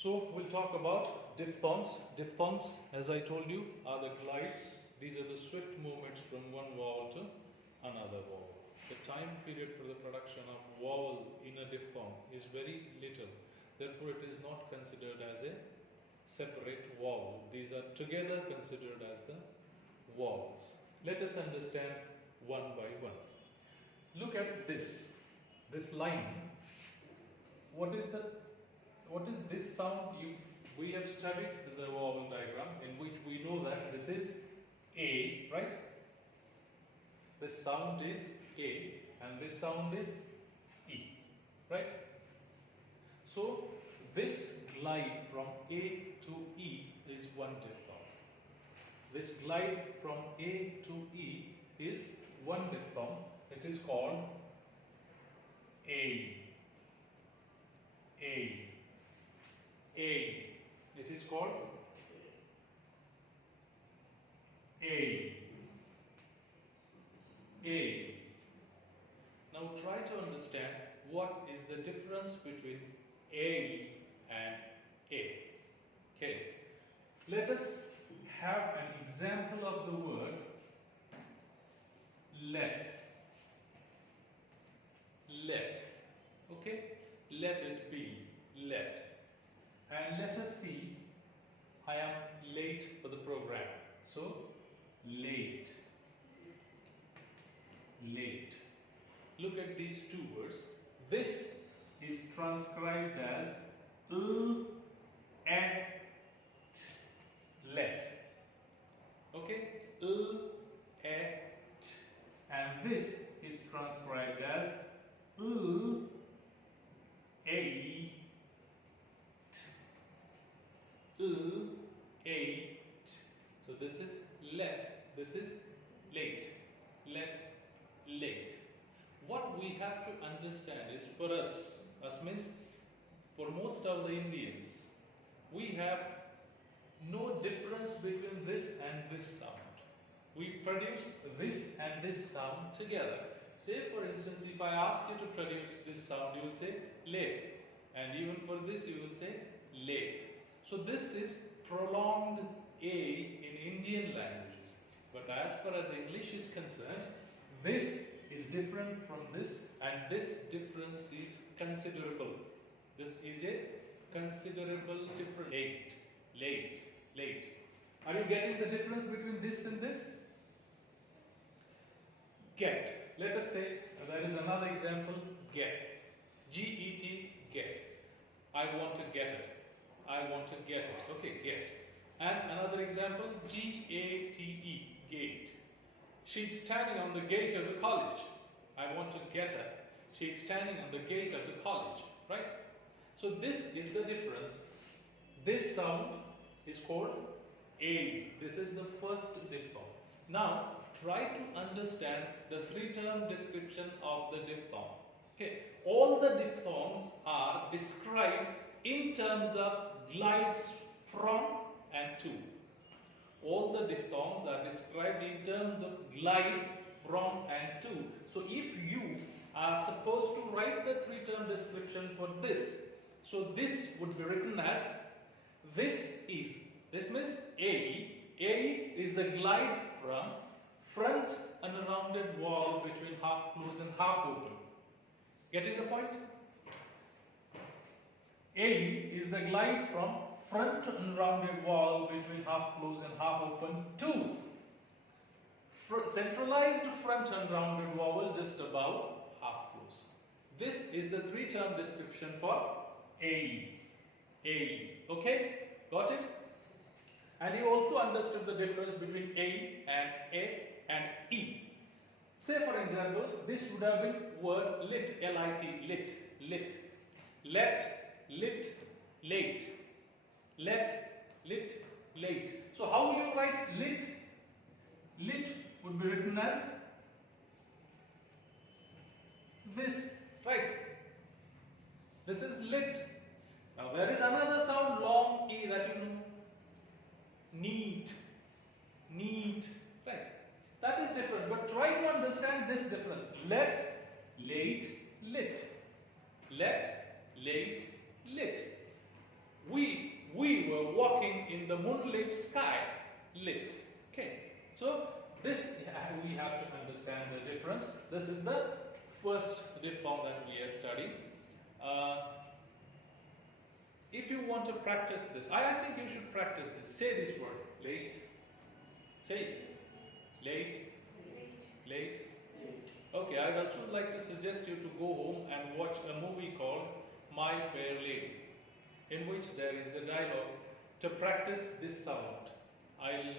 So we'll talk about diphthongs. Diphthongs, as I told you, are the glides. These are the swift movements from one vowel to another vowel. The time period for the production of vowel in a diphthong is very little. Therefore, it is not considered as a separate vowel. These are together considered as the vowels. Let us understand one by one. Look at this line. What is this sound? We have studied the vowel diagram in which we know that this is A, right? This sound is A and this sound is E, right? So this glide from A to E is one diphthong. This glide from A to E is one diphthong. It is called A. It is called A. Now try to understand what is the difference between A and A. Okay. Let us have an example of the word let. Let. Okay. Let it be. Let. And let us see, I am late for the program. So, late. Late. Look at these two words. This is transcribed as let. Okay? Let. And this is transcribed as eight. So this is let, this is late. Let, late. What we have to understand is, for us means for most of the Indians, we have no difference between this and this sound. We produce this and this sound together. Say for instance, if I ask you to produce this sound, you will say late, and even for this you will say late. So this is prolonged A in Indian languages. But as far as English is concerned, this is different from this, and this difference is considerable. This is a considerable difference. Late, late, late. Are you getting the difference between this and this? Get. Let us say, there is another example, get. G-E-T, get. I want to get it. I want to get it. Okay, get. And another example, G-A-T-E, gate. She's standing on the gate of the college. I want to get her. She's standing on the gate of the college, right? So this is the difference. This sound is called A. This is the first diphthong. Now, try to understand the three-term description of the diphthong. Okay, all the diphthongs are described in terms of glides from and to. All the diphthongs are described in terms of glides from and to. So if you are supposed to write the three-term description for this, so this would be written as this means A. A is the glide from front and a rounded vowel between half closed and half open. Getting the point? A is the glide from front and rounded vowel between half closed and half open to centralized front and rounded vowel just above half closed. This is the three-term description for A. A. Okay? Got it? And you also understood the difference between A and E. Say for example, this would have been word lit, L-I-T, lit, lit. Let, lit, late. Let, lit, late. So how will you write lit? Lit would be written as this, right? This is lit. Now there is another sound, long E, that you know. Neat, neat, right? That is different, but try to understand this difference. Let, late, lit. Let, late, lit. We the moonlit sky. Lit. Okay. So this we have to understand the difference. This is the first diphthong that we are studying. If you want to practice this, I think you should practice this. Say this word. Late. Say it. Late. Late. Okay, I would also like to suggest you to go home and watch a movie called My Fair Lady, in which there is a dialogue to practice this sound. I'll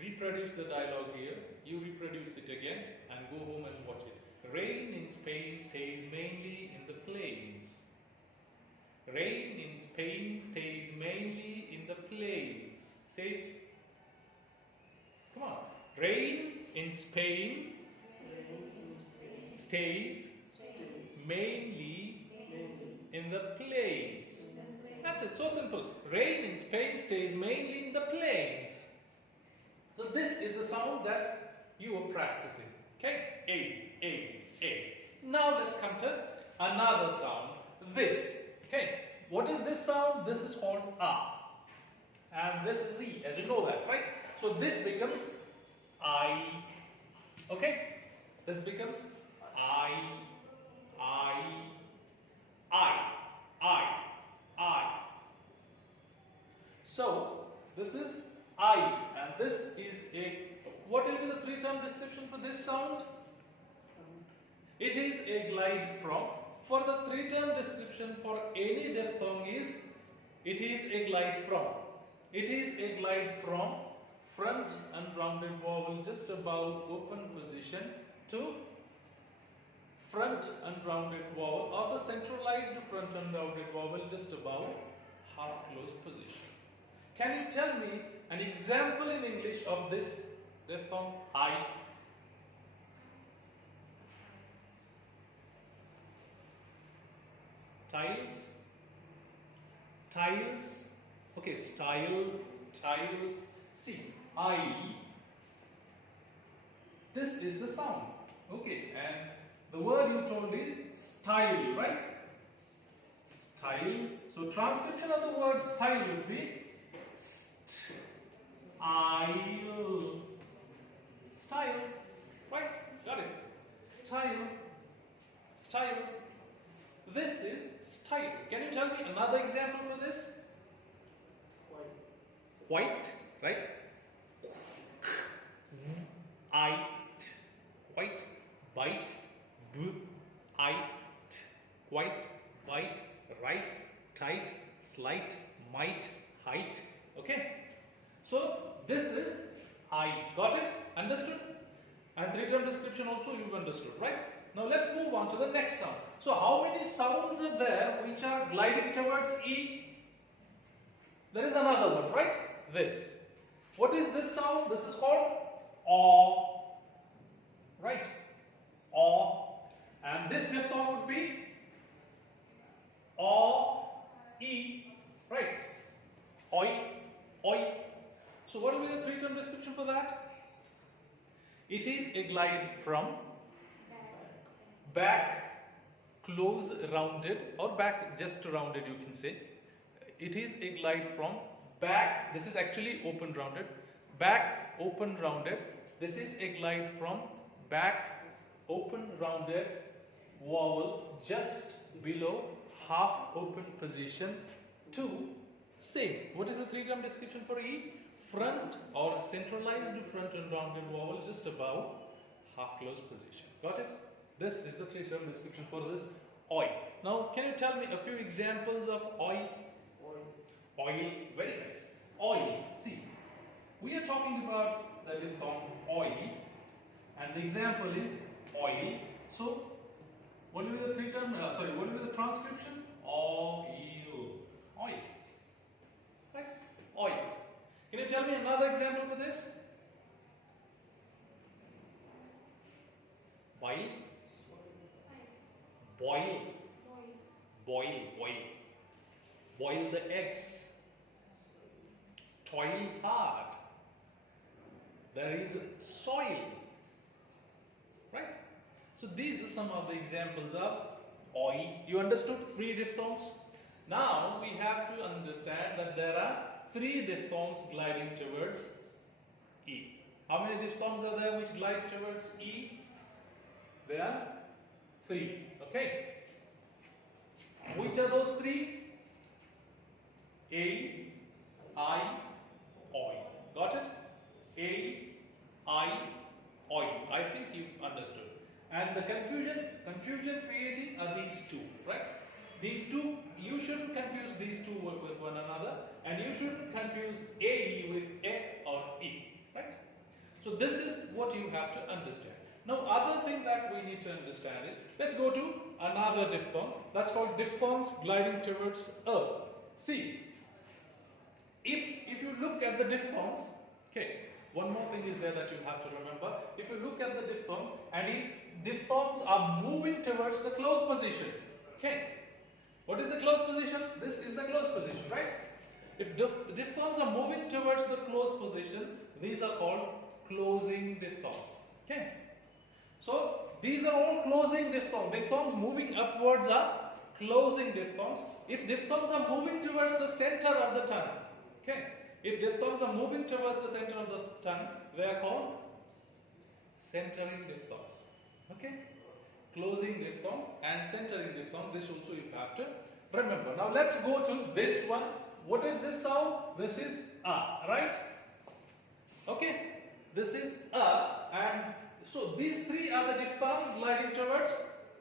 reproduce the dialogue here, you reproduce it again and go home and watch it. Rain in Spain stays mainly in the plains. Rain in Spain stays mainly in the plains. Say it. Come on. Rain in Spain stays mainly in the plains. That's it, so simple. Rain in Spain stays mainly in the plains. So this is the sound that you are practicing. Okay? A. Now let's come to another sound. This. Okay? What is this sound? This is called A. And this is E, as you know that, right? So this becomes I. Okay? This becomes I. So this is I, and this is a, what will be the three-term description for this sound? It is a glide from. For the three-term description for any diphthong is, it is a glide from. It is a glide from front and rounded vowel just above open position to front and rounded vowel, or the centralized front and rounded vowel just above half closed position. Can you tell me an example in English of this diphthong I? Tiles. Okay, style, tiles. See, I. This is the sound. Okay, and the word you told is style, right? Style. So transcription of the word style would be style, right? Got it. Style. This is style. Can you tell me another example for this? White, right? White, bite, white, bite, right, tight, slight, might, height. Okay? So this is I. Got it? Understood? And three-term description also you've understood, right? Now let's move on to the next sound. So how many sounds are there which are gliding towards E? There is another one, right? This. What is this sound? This is called aw. Right? Aw. And this diphthong would be aw, E. Right? Oi. So what will be the three-term description for that? It is a glide from back, close rounded, or back just rounded you can say. It is a glide from back, this is actually open rounded, back open rounded. This is a glide from back open rounded vowel just below half open position to same. What is the three-term description for E? Front or centralized front and rounded vowel just above half closed position. Got it? This is the three-term description for this oi. Now, can you tell me a few examples of oi? Oil. Very nice. Oil. See, we are talking about the diphthong oi, and the example is oil. So, what will be the three-term? What will be the transcription? Oil. Oil. Right? Oil. Can you tell me another example for this? Boil. Boil the eggs. Toil hard. There is soil. Right? So these are some of the examples of oi. You understood three diphthongs? Now we have to understand that there are 3 diphthongs gliding towards E. How many diphthongs are there which glide towards E? There are 3. Okay. Which are those 3? A, I, Oi. Got it? A, I, Oi. I think you've understood. And the confusion creating are these two, right? These two, you shouldn't confuse these two with one another, and you shouldn't confuse A with A or E, right? So this is what you have to understand. Now, other thing that we need to understand is, let's go to another diphthong. That's called diphthongs gliding towards A. See, if you look at the diphthongs, okay, one more thing is there that you have to remember. If you look at the diphthongs, and if diphthongs are moving towards the closed position, okay, what is the closed position? This is the closed position, right? If diphthongs are moving towards the closed position, these are called closing diphthongs, okay. So these are all closing diphthongs. Diphthongs moving upwards are closing diphthongs. If diphthongs are moving towards the center of the tongue, okay, if diphthongs are moving towards the center of the tongue, they are called centering diphthongs, okay. Closing diphthongs and centering diphthongs, this also you have to remember. Now let's go to this one. What is this sound? This is A, right? Okay, this is A, and so these 3 are the diphthongs gliding towards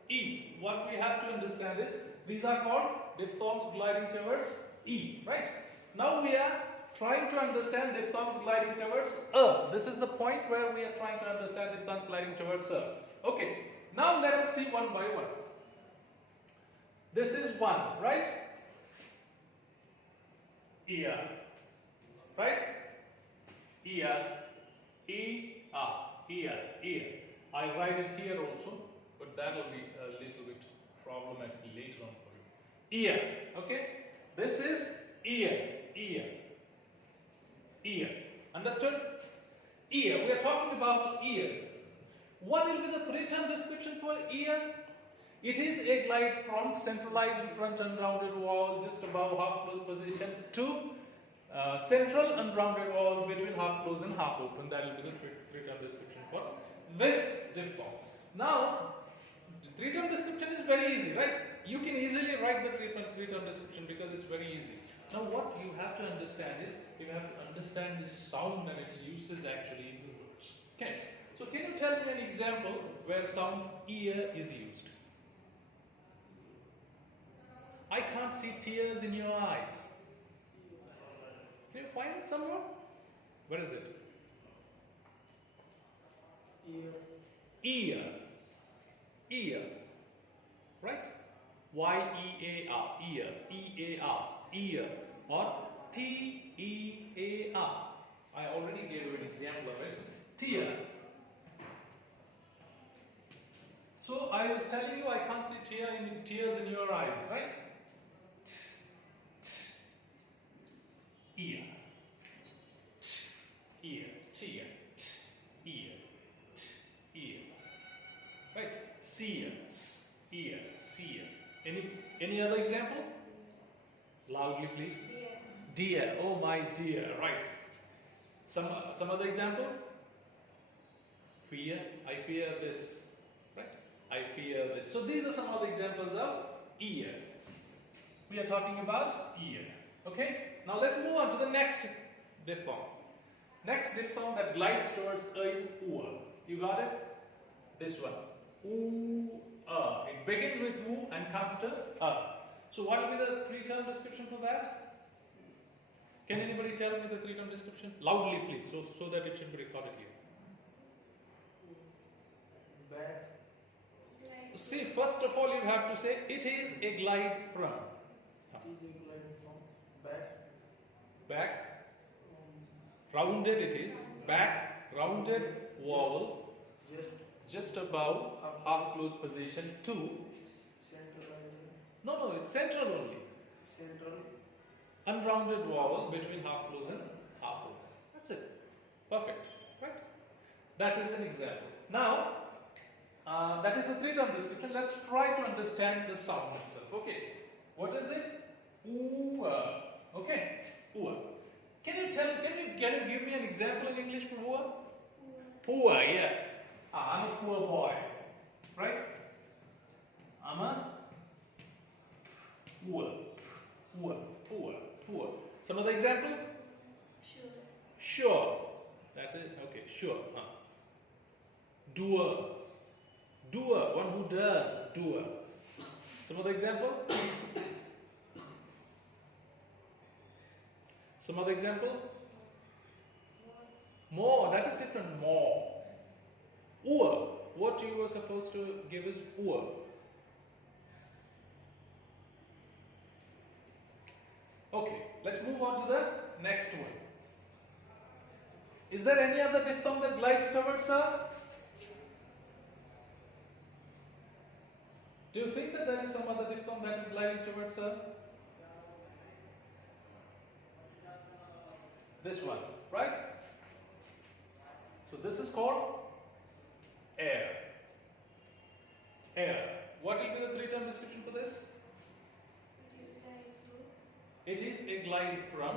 E. What we have to understand is, these are called diphthongs gliding towards E, right? Now we are trying to understand diphthongs gliding towards A. This is the point where we are trying to understand diphthongs gliding towards A. Okay, now let us see one by one. This is 1, right? Ear, right? Ear, ear, ear. I write it here also, but that will be a little bit problematic later on for you. Ear, okay? This is ear, ear, ear. Understood? Ear. We are talking about ear. What will be the 3-term description for ear? It is a glide from centralized front unrounded vowel just above half closed position to central unrounded vowel between half closed and half open. That will be the 3-term description for this diphthong. Now, the 3-term description is very easy, right? You can easily write the 3-term description because it's very easy. Now, what you have to understand is, you have to understand the sound and its uses actually in the words. Okay. So, can you tell me an example where sound ear is used? I can't see tears in your eyes. Can you find it somewhere? Where is it? Ear. Ear. Ear. Right? Y-E-A-R. Ear. E-A-R. Ear. Or T-E-A-R. I already gave you an example of it. Tear. So I was telling you I can't see tears in your eyes, right? Ear. Ear. Tear. Ear. Ear. Right? Seer. Ear. Seer. Any other example? Loudly, please. Dear. Oh my dear. Right. Some other example? Fear. I fear this. Right? I fear this. So these are some other examples of ear. We are talking about ear. Okay? Now let's move on to the next diphthong. Next diphthong that glides towards A is U. You got it? This one. U, A. It begins with U and comes to A. So what will be the 3-term description for that? Can anybody tell me the 3-term description? Loudly please, so that it should be recorded here. Back. So see, first of all you have to say, it is a glide from. It is a glide from back. Back. Rounded it is. Back. Rounded vowel. Just above half closed position to. No, it's central only. Central. Unrounded vowel between half closed and half open. That's it. Perfect. Right? That is an example. Now, that is the 3-term description. Let's try to understand the sound itself. Okay. What is it? Oo. Okay. Oo. can you give me an example in English for poor? Poor, yeah. I'm a poor boy, right? I'm a poor, poor. Some other example? Sure. Sure. That is okay. Sure. Doer. Doer. One who does. Doer. Some other example? Some other example? More. That is different. More. What you were supposed to give is oor. Okay, let's move on to the next one. Is there any other diphthong that glides towards her? Do you think that there is some other diphthong that is gliding towards her? This one, right? So this is called air. Air. What will be the three-term description for this? It is a glide from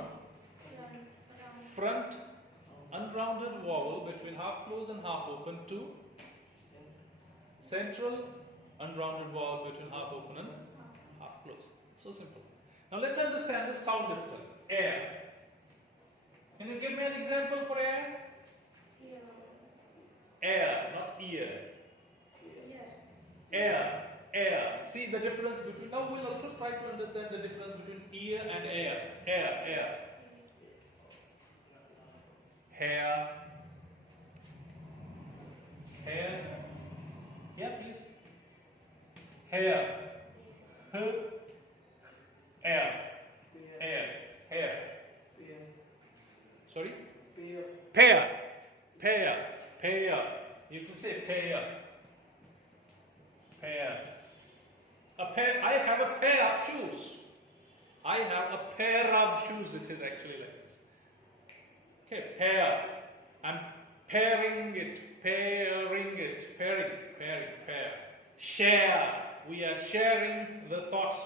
front unrounded vowel between half closed and half open to central unrounded vowel between half open and half closed. It's so simple. Now let's understand the sound itself. Air. Can you give me an example for air? Air, not ear. Air, air. See the difference between. Now we'll also try to understand the difference between ear and air. Air. Hair. Hair. Yeah, please. Hair. Air. Hair. Sorry? Pair. You can say pair. I have a pair of shoes. I have a pair of shoes. It is actually like this. Okay, pair. I'm pairing it. Pair. Share. We are sharing the thoughts.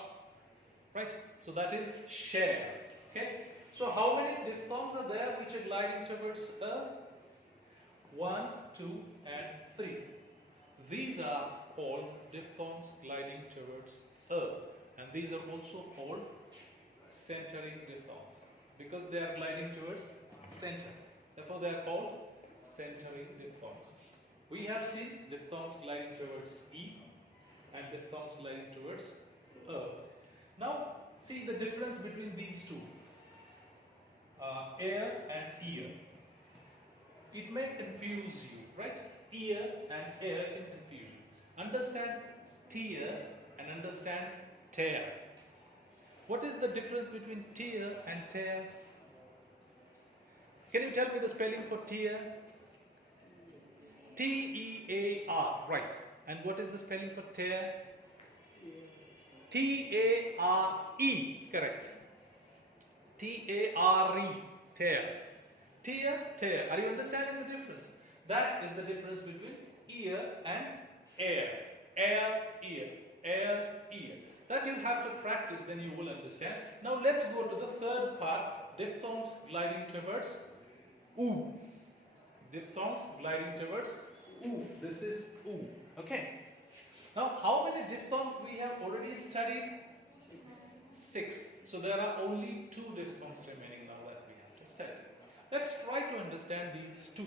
Right? So that is share. Okay? So how many diphthongs are there which are gliding towards a? 1, 2, and 3. These are called diphthongs gliding towards a, and these are also called centering diphthongs because they are gliding towards center. Therefore, they are called centering diphthongs. We have seen diphthongs gliding towards e and diphthongs gliding towards a. Now, see the difference between these two, air and ear. It may confuse you, right? Ear and air can confuse you. Understand tear and understand tear. What is the difference between tear and tear? Can you tell me the spelling for tear? T-E-A-R, right. And what is the spelling for tear? T-A-R-E, correct. T-A-R-E, tear. Tear. Are you understanding the difference? That is the difference between ear and air. Air, ear. That you have to practice, then you will understand. Now let's go to the third part, diphthongs gliding towards oo. Diphthongs gliding towards oo. This is oo. Okay. Now how many diphthongs we have already studied? 6. So there are only 2 diphthongs remaining now that we have to study. Let's try to understand these 2.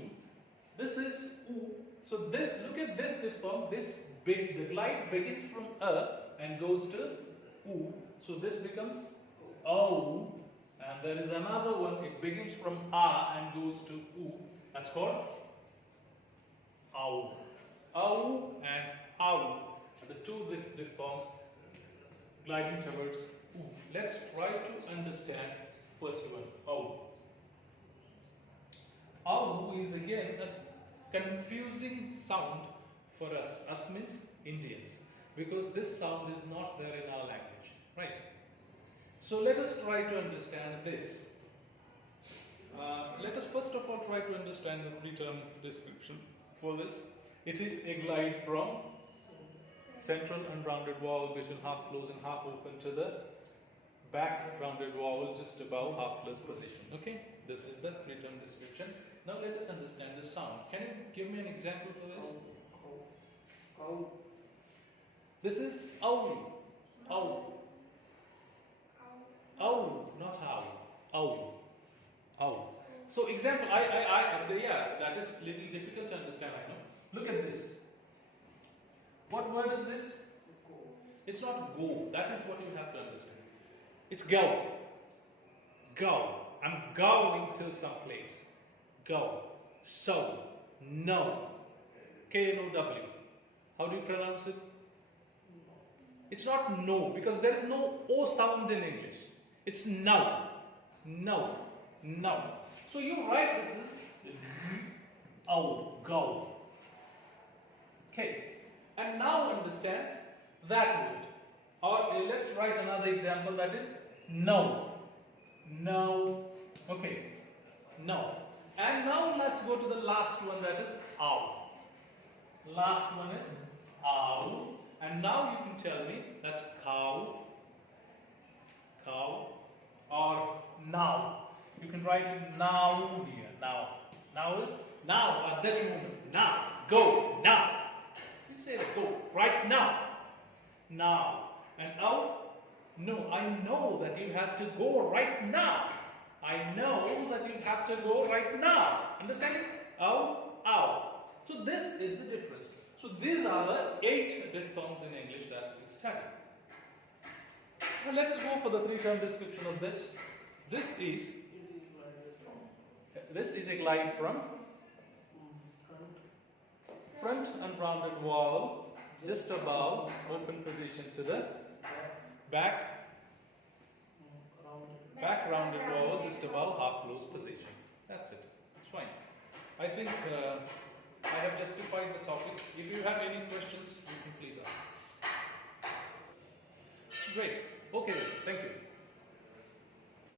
This is oo. So this, look at this diphthong. The glide begins from a and goes to oo. So this becomes o. And there is another one. It begins from a and goes to oo. That's called ow. Ow and ow are the 2 diphthongs gliding towards oo. Let's try to understand first one. Ow. Ow is again a confusing sound for us. Us means Indians, because this sound is not there in our language, right? So let us try to understand this. Let us first of all try to understand the 3-term description for this. It is a glide from central unrounded vowel between half closed and half open to the back rounded vowel just above half closed position. Okay, this is the three-term description. Now let us understand the sound. Can you give me an example for this? Cow. This is owl. Owl. Owl, not owl. Owl. Owl. So example, yeah, that is little difficult to understand, I know. Look at this. What word is this? Go. It's not go. That is what you have to understand. It's go. Go. I'm going to some place. Go. So. No. K-N-O-W. How do you pronounce it? It's not no, because there is no O sound in English. It's no. No. No. So you write this owl, go. Okay. And now understand that word. Or let's write another example, that is no. No. Okay. No. And now let's go to the last one, that is owl. Last one is owl. And now you can tell me that's cow, cow, or now. You can write now here. Now. Now is now at this moment. Now. Go. Now. You say go right now. Now. And out. No. I know that you have to go right now. I know that you have to go right now. Understand it? Ow. Ow. So this is the difference. So these are the 8 diphthongs in English that we studied. Now let us go for the three-term description of this. This is a glide from front and rounded vowel just above open position to the back rounded vowel just above half closed position. That's it. It's fine. I think I have justified the topic. If you have any questions, you can please ask. Great. Okay, thank you.